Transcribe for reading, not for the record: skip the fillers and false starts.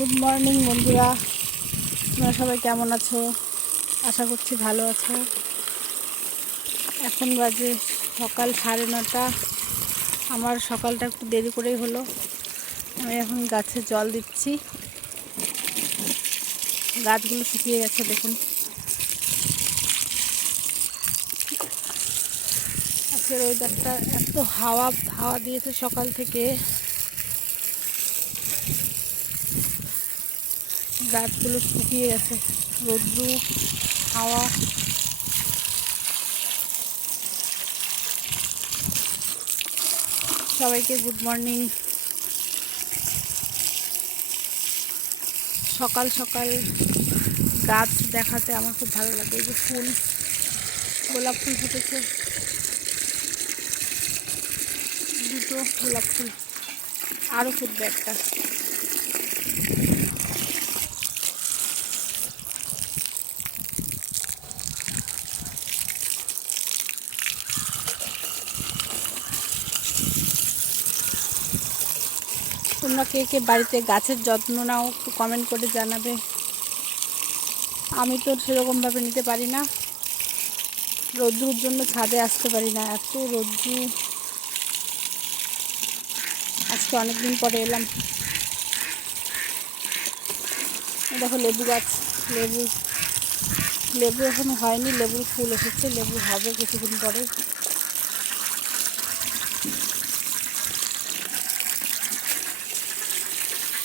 Good morning বন্ধুরা, তোমরা সবাই কেমন আছো? আশা করছি ভালো আছো। এখন বাজে সকাল 9:30। আমার সকালটা একটু দেরি করেই হলো। আমি এখন গাছে জল দিচ্ছি। গাছগুলো শুকিয়ে গেছে, দেখুন। আজকের ওয়েদারটা এত হাওয়া দিয়েছে সকাল থেকে, গাছগুলো শুকিয়ে গেছে। রোদ্রু, হাওয়া। সবাইকে গুড মর্নিং। সকাল সকাল গাছ দেখাতে আমার খুব ভালো লাগে। এই যে ফুল, গোলাপ ফুল ফুটেছে, দুটো গোলাপ ফুল, আরও ফুটবে একটা। তোমরা কে কে বাড়িতে গাছের যত্ন নাও একটু কমেন্ট করে জানাবে। আমি তো সেরকমভাবে নিতে পারি না, রোদ্রুর জন্য ছাদে আসতে পারি না, এত রোদ্রু। আজকে অনেকদিন পরে এলাম। দেখো লেবু গাছ, লেবু এখনো হয়নি, লেবুর ফুল এসেছে, লেবু হবে কিছুদিন পরে।